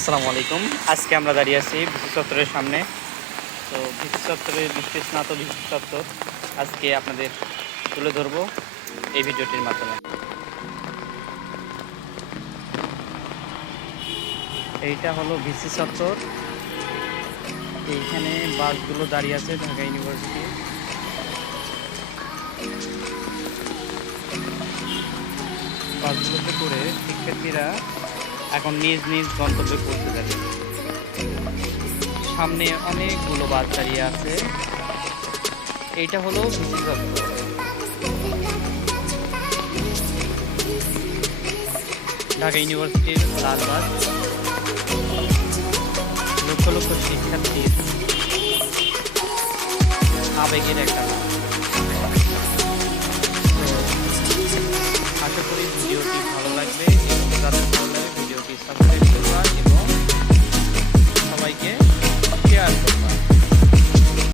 আসসালামু আলাইকুম। আজকে আমরা দাঁড়িয়ে আছি বিশি চত্বরের সামনে। তো বিশি চত্বরের বৃষ্টি স্নাত বিশি চত্বর। আজকে আপনাদের তুলে ধরবো এই ভিডিওটির মাধ্যমে। এইটা হলো ভিসি চত্বর। এইখানে বাসগুলো দাঁড়িয়ে আছে ঢাকা ইউনিভার্সিটি। বাসগুলোতে করে শিক্ষার্থীরা এখন নিজ নিজ গন্তব্যে পৌঁছে যাবে। সামনে অনেকগুলো বাস দাঁড়িয়ে আছে। এইটা হলো ভিসি ঢাকা ইউনিভার্সিটির লাল বাস। লক্ষ লক্ষ শিক্ষার্থীর আবেগের একটা আশা করি ভিডিওটি